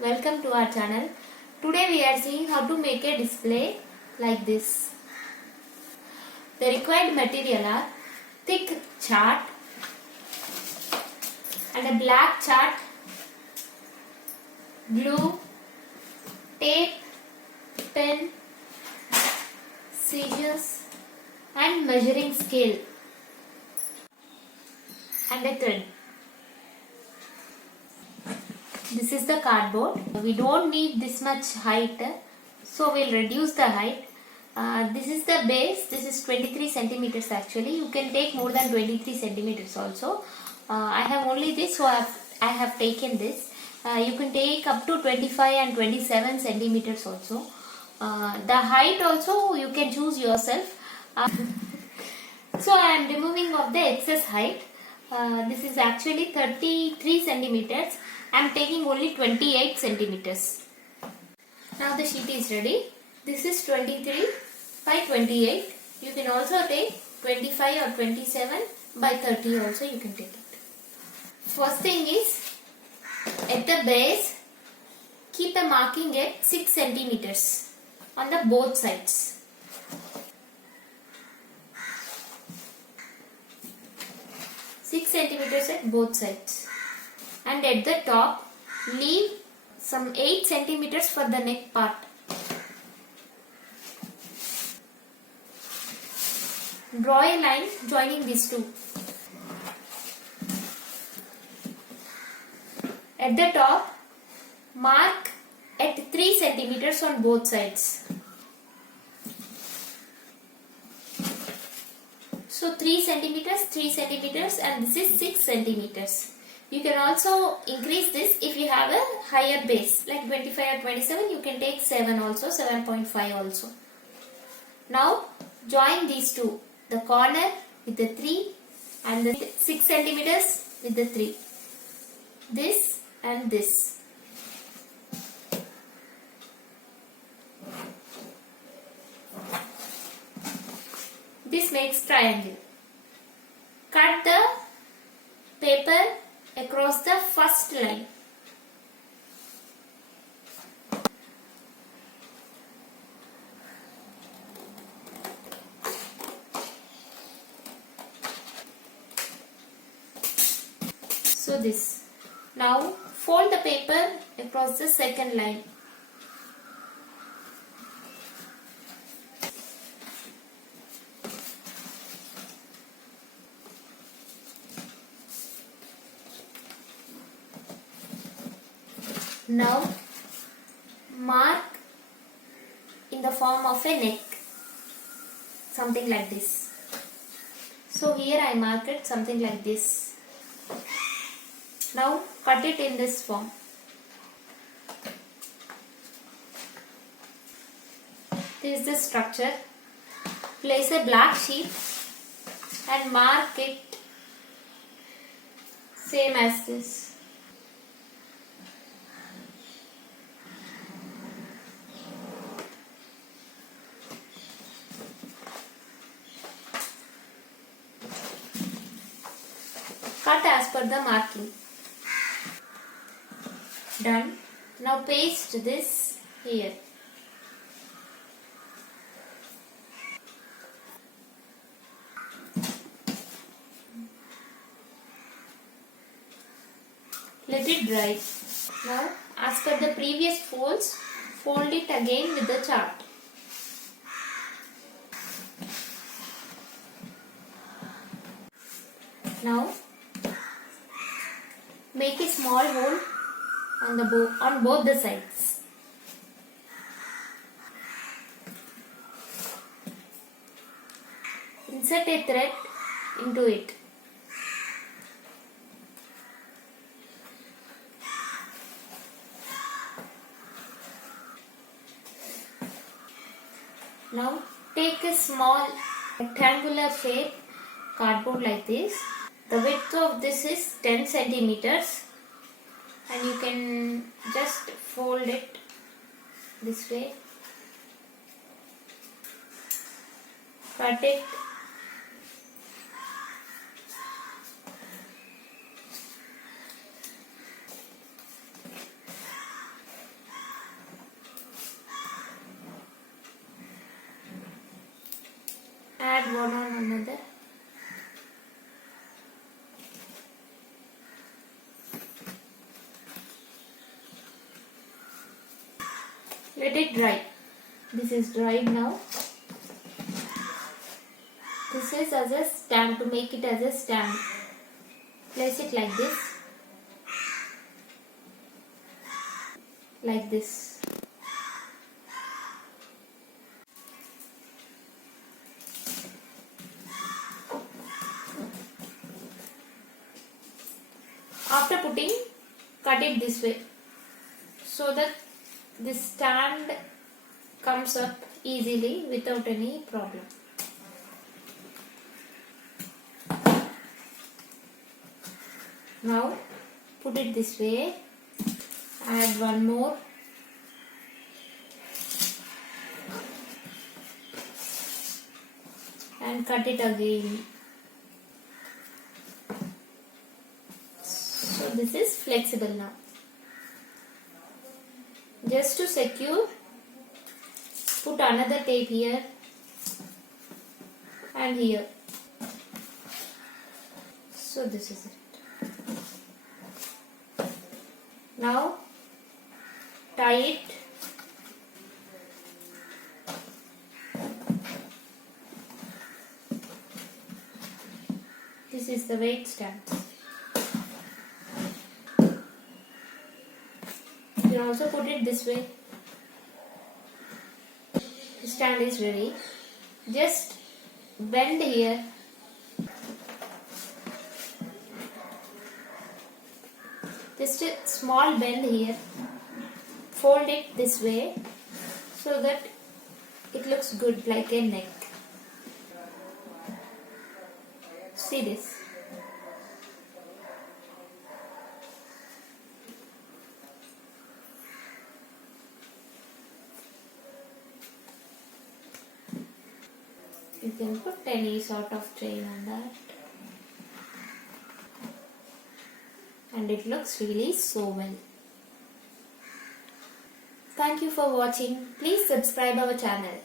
welcome to our channel. Today we are seeing how to make a display like this. The required material are thick chart and a black chart, glue, tape, pen, scissors and measuring scale and a thread. This is the cardboard. We don't need this much height, so we'll reduce the height. This is the base. This is 23 centimeters actually. You can take more than 23 centimeters also. I have only this, so I have taken this. You can take up to 25 and 27 centimeters also. The height also you can choose yourself. So I am removing of the excess height. This is actually 33 centimeters. I am taking only 28 centimeters. Now the sheet is ready. This is 23 by 28. You can also take 25 or 27 by 30 also you can take it. First thing is, at the base, keep a marking at 6 centimeters on the both sides. Centimeters at both sides, and at the top leave some 8 centimeters for the neck part. Draw a line joining these two. At the top mark at 3 centimeters on both sides. So 3 centimeters and this is 6 centimeters. You can also increase this if you have a higher base like 25 or 27, you can take 7 also, 7.5 also. Now join these two, the corner with the 3 and the 6 centimeters with the 3. This and this. This makes triangle. Cut the paper across the first line. So this. Now fold the paper across the second line. Now mark in the form of a neck, something like this. So here I marked it something like this. Now cut it in this form. This is the structure. Place a black sheet and mark it same as this. Cut as per the marking. Done. Now paste this here. Let it dry. Now as per the previous folds, fold it again with the chart. Now make a small hole on both the sides. Insert a thread into it. Now take a small rectangular shape cardboard like this. The width of this is 10 centimeters and you can just fold it this way. Cut it. Let it dry. This is dried now. This is as a stand, to make it as a stand. Place it like this. Like this. After putting, cut it this way so that this stand comes up easily without any problem. Now put it this way, add one more, and cut it again. So this is flexible now. Just to secure, put another tape here and here. So this is it. Now tie it. This is the weight stand. You can also put it this way. The stand is ready. Just bend here. Just a small bend here. Fold it this way so that it looks good like a neck. See this. You can put any sort of chain on that. And it looks really so well. Thank you for watching. Please subscribe our channel.